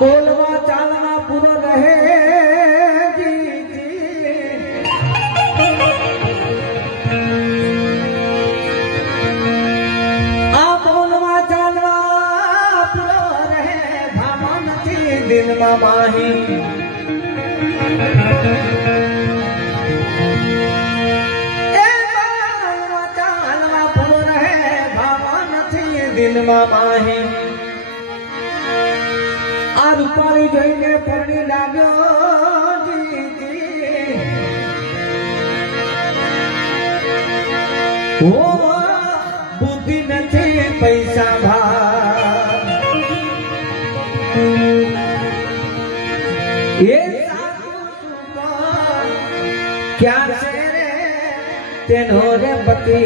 बोलवा चालना पूरा रहे बोलवा चालना पूरा रहे भामा नथी दिन में माही बोलवा चालना पूरा रहे भामा नथी दिन में माही आ रूपारी જોઈને પરણી લાગ્યો ઓ બુદ્ધિ નથી પૈસા ભાર એ ક્યાં છે રે તેનો રે પતિ